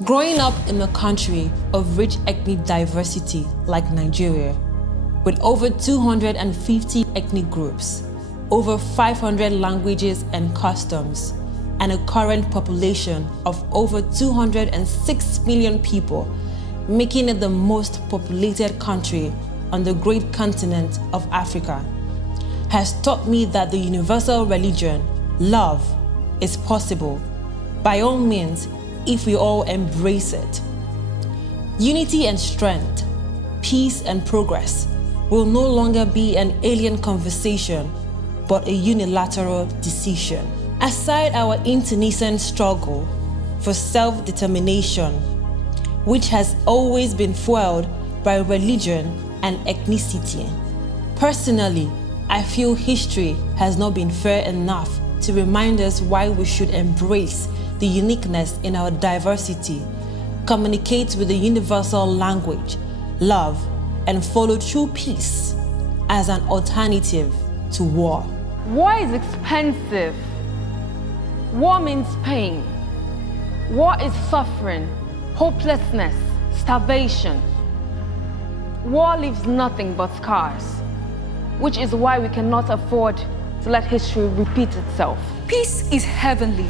Growing up in a country of rich ethnic diversity like Nigeria, with over 250 ethnic groups, over 500 languages and customs, and a current population of over 206 million people, making it the most populated country on the great continent of Africa, has taught me that the universal religion, love, is possible, by all means, if we all embrace it. Unity and strength, peace and progress will no longer be an alien conversation, but a unilateral decision. Aside our internecine struggle for self-determination, which has always been fueled by religion and ethnicity, personally, I feel history has not been fair enough to remind us why we should embrace the uniqueness in our diversity, communicate with the universal language, love, and follow true peace as an alternative to war. War is expensive. War means pain. War is suffering, hopelessness, starvation. War leaves nothing but scars, which is why we cannot afford to let history repeat itself. Peace is heavenly.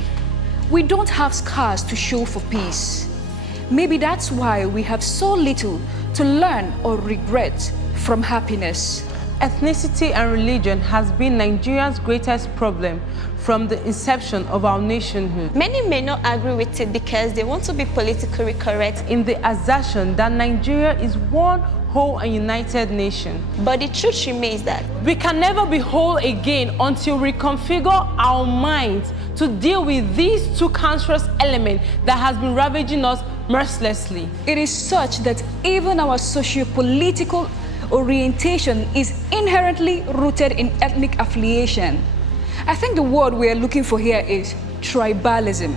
We don't have scars to show for peace. Maybe that's why we have so little to learn or regret from happiness. Ethnicity and religion has been Nigeria's greatest problem from the inception of our nationhood. Many may not agree with it because they want to be politically correct in the assertion that Nigeria is one whole and united nation. But the truth remains that we can never be whole again until we reconfigure our minds to deal with these two cancerous elements that has been ravaging us mercilessly. It is such that even our socio-political orientation is inherently rooted in ethnic affiliation. I think the word we are looking for here is tribalism,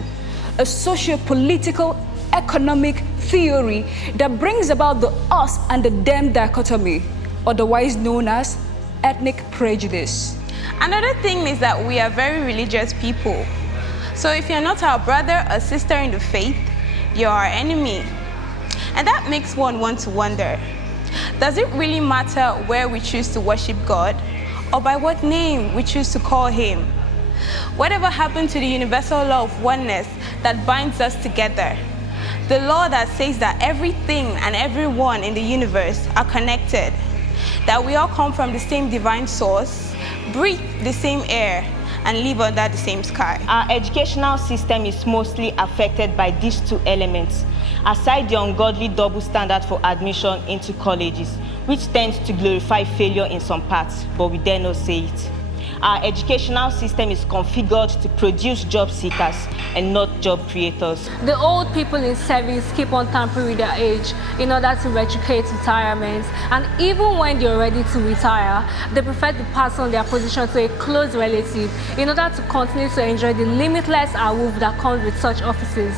a socio-political economic theory that brings about the us and the them dichotomy, otherwise known as ethnic prejudice. Another thing is that we are very religious people. So if you're not our brother or sister in the faith, you're our enemy. And that makes one want to wonder, does it really matter where we choose to worship God or by what name we choose to call Him? Whatever happened to the universal law of oneness that binds us together? The law that says that everything and everyone in the universe are connected, that we all come from the same divine source, breathe the same air, and live under the same sky. Our educational system is mostly affected by these two elements, aside the ungodly double standard for admission into colleges, which tends to glorify failure in some parts, but we dare not say it. Our educational system is configured to produce job seekers and not job creators. The old people in service keep on tampering with their age in order to educate retirement, and even when they're ready to retire, they prefer to pass on their position to a close relative in order to continue to enjoy the limitless awoof that comes with such offices.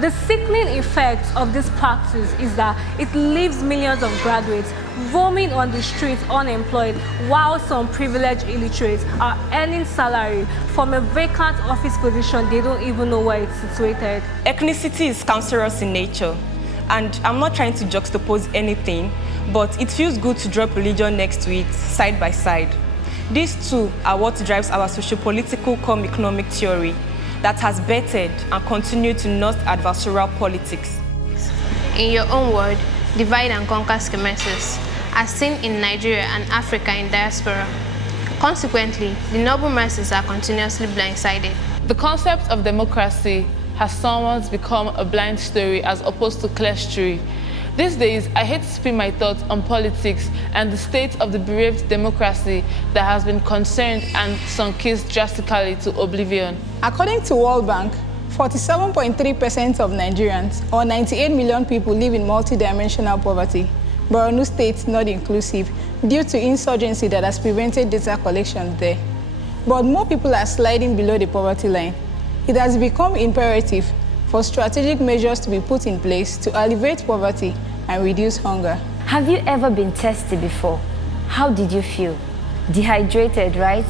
The sickening effect of this practice is that it leaves millions of graduates roaming on the streets unemployed, while some privileged illiterates are earning salary from a vacant office position they don't even know where it's situated. Ethnicity is cancerous in nature, and I'm not trying to juxtapose anything, but it feels good to drop religion next to it, side by side. These two are what drives our socio-political economic theory that has bettered and continued to nurse adversarial politics. In your own word, divide and conquer schematics, as seen in Nigeria and Africa in diaspora. Consequently, the noble masses are continuously blindsided. The concept of democracy has somewhat become a blind story as opposed to clear story. These days, I hate to spin my thoughts on politics and the state of the bereaved democracy that has been concerned and sunk drastically to oblivion. According to World Bank, 47.3% of Nigerians, or 98 million people, live in multidimensional poverty, Borno State not inclusive, due to insurgency that has prevented data collection there. But more people are sliding below the poverty line. It has become imperative for strategic measures to be put in place to alleviate poverty and reduce hunger. Have you ever been thirsty before? How did you feel? Dehydrated, right?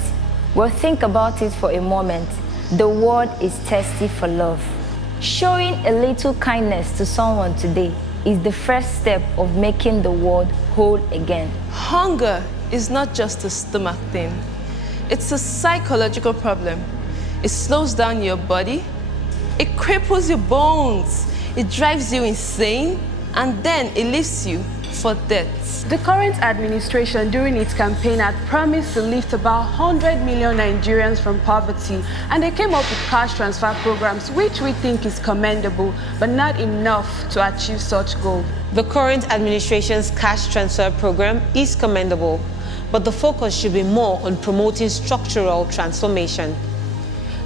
Well, think about it for a moment. The world is thirsty for love. Showing a little kindness to someone today is the first step of making the world whole again. Hunger is not just a stomach thing. It's a psychological problem. It slows down your body, it cripples your bones, it drives you insane, and then it leaves you for death. The current administration during its campaign had promised to lift about 100 million Nigerians from poverty, and they came up with cash transfer programs, which we think is commendable, but not enough to achieve such goal. The current administration's cash transfer program is commendable, but the focus should be more on promoting structural transformation.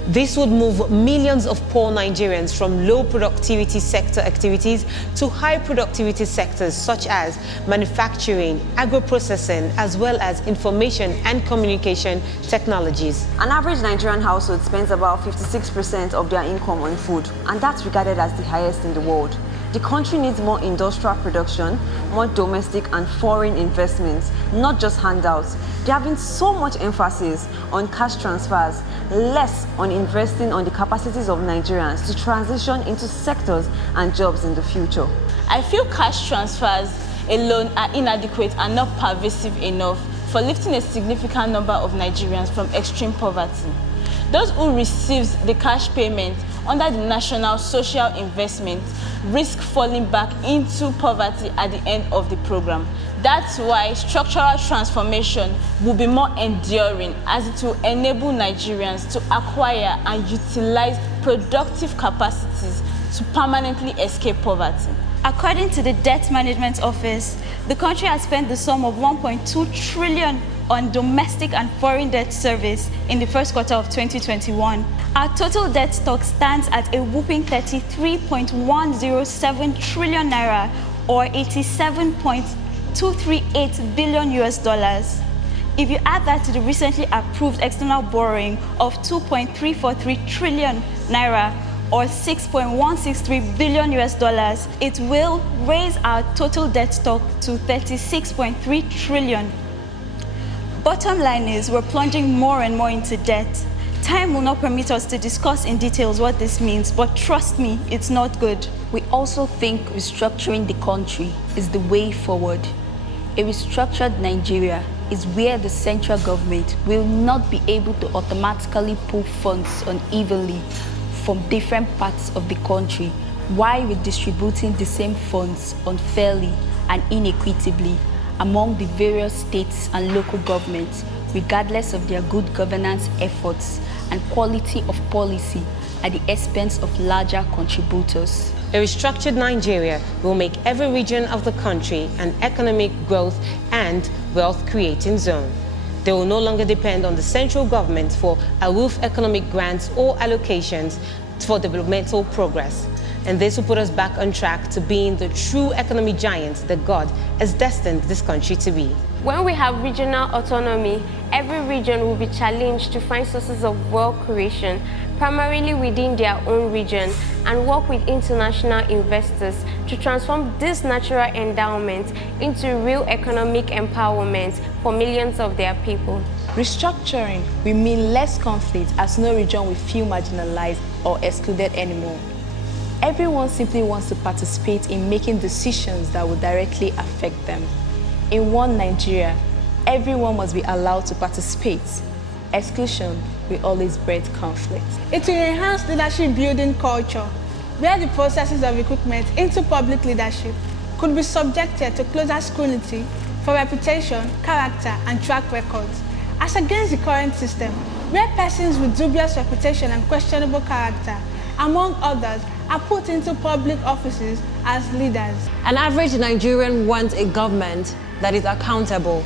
This would move millions of poor Nigerians from low productivity sector activities to high productivity sectors such as manufacturing, agro-processing, as well as information and communication technologies. An average Nigerian household spends about 56% of their income on food, and that's regarded as the highest in the world. The country needs more industrial production, more domestic and foreign investments, not just handouts. There have been so much emphasis on cash transfers, less on investing on the capacities of Nigerians to transition into sectors and jobs in the future. I feel cash transfers alone are inadequate and not pervasive enough for lifting a significant number of Nigerians from extreme poverty. Those who receive the cash payment under the National Social Investment risk falling back into poverty at the end of the program. That's why structural transformation will be more enduring, as it will enable Nigerians to acquire and utilize productive capacities to permanently escape poverty. According to the Debt Management Office, the country has spent the sum of 1.2 trillion on domestic and foreign debt service in the first quarter of 2021. Our total debt stock stands at a whopping 33.107 trillion naira, or 87.238 billion US dollars. If you add that to the recently approved external borrowing of 2.343 trillion naira, or 6.163 billion US dollars, it will raise our total debt stock to 36.3 trillion. Bottom line is, we're plunging more and more into debt. Time will not permit us to discuss in details what this means, but trust me, it's not good. We also think restructuring the country is the way forward. A restructured Nigeria is where the central government will not be able to automatically pull funds unevenly from different parts of the country while redistributing the same funds unfairly and inequitably among the various states and local governments, regardless of their good governance efforts and quality of policy at the expense of larger contributors. A restructured Nigeria will make every region of the country an economic growth and wealth-creating zone. They will no longer depend on the central government for aloof economic grants or allocations for developmental progress. And this will put us back on track to being the true economic giants that God has destined this country to be. When we have regional autonomy, every region will be challenged to find sources of wealth creation, primarily within their own region, and work with international investors to transform this natural endowment into real economic empowerment for millions of their people. Restructuring will mean less conflict, as no region will feel marginalized or excluded anymore. Everyone simply wants to participate in making decisions that will directly affect them. In one Nigeria, everyone must be allowed to participate. Exclusion will always breed conflict. It will enhance leadership building culture, where the processes of recruitment into public leadership could be subjected to closer scrutiny for reputation, character, and track records, as against the current system, where persons with dubious reputation and questionable character, among others, are put into public offices as leaders. An average Nigerian wants a government that is accountable.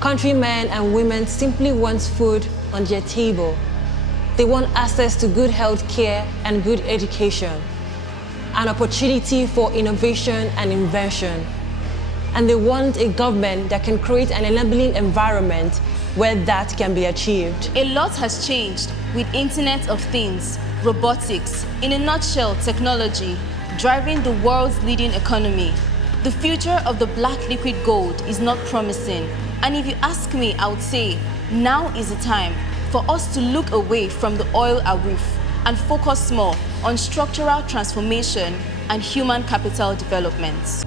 Countrymen and women simply want food on their table. They want access to good health care and good education, an opportunity for innovation and invention. And they want a government that can create an enabling environment where that can be achieved. A lot has changed with Internet of Things, robotics, in a nutshell, technology, driving the world's leading economy. The future of the black liquid gold is not promising. And if you ask me, I would say, now is the time for us to look away from the oil aloof and focus more on structural transformation and human capital development.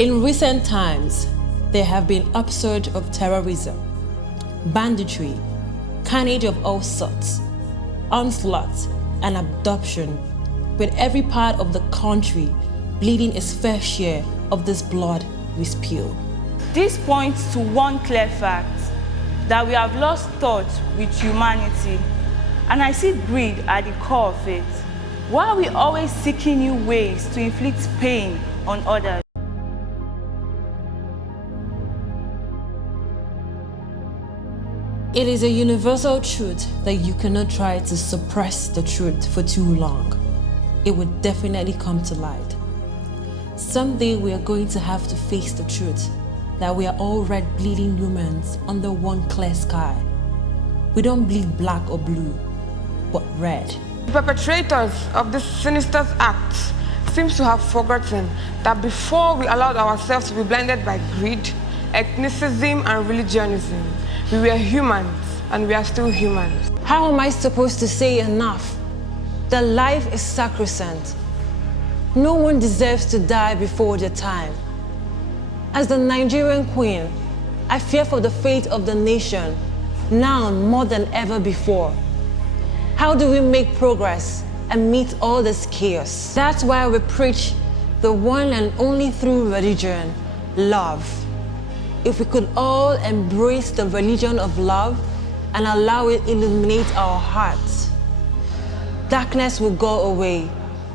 In recent times, there have been upsurge of terrorism, banditry, carnage of all sorts, onslaught and abduction, with every part of the country bleeding its fair share of this blood we spill. This points to one clear fact, that we have lost touch with humanity, and I see greed at the core of it. Why are we always seeking new ways to inflict pain on others? It is a universal truth that you cannot try to suppress the truth for too long. It would definitely come to light. Someday we are going to have to face the truth that we are all red bleeding humans under one clear sky. We don't bleed black or blue, but red. The perpetrators of this sinister act seems to have forgotten that before we allowed ourselves to be blinded by greed, ethnicism and religionism, we were humans and we are still humans. How am I supposed to say enough? That life is sacrosanct. No one deserves to die before their time. As the Nigerian queen, I fear for the fate of the nation, now more than ever before. How do we make progress and meet all this chaos? That's why we preach the one and only true religion, love. If we could all embrace the religion of love and allow it illuminate our hearts, darkness will go away,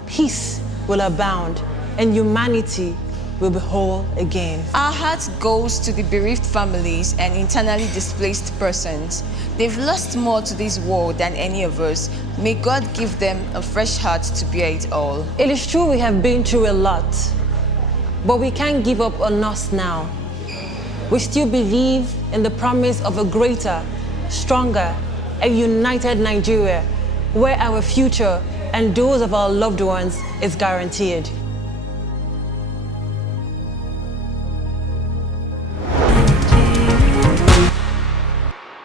peace will abound, and humanity will be whole again. Our heart goes to the bereaved families and internally displaced persons. They've lost more to this world than any of us. May God give them a fresh heart to bear it all. It is true we have been through a lot, but we can't give up on us now. We still believe in the promise of a greater, stronger, and united Nigeria, where our future and those of our loved ones is guaranteed.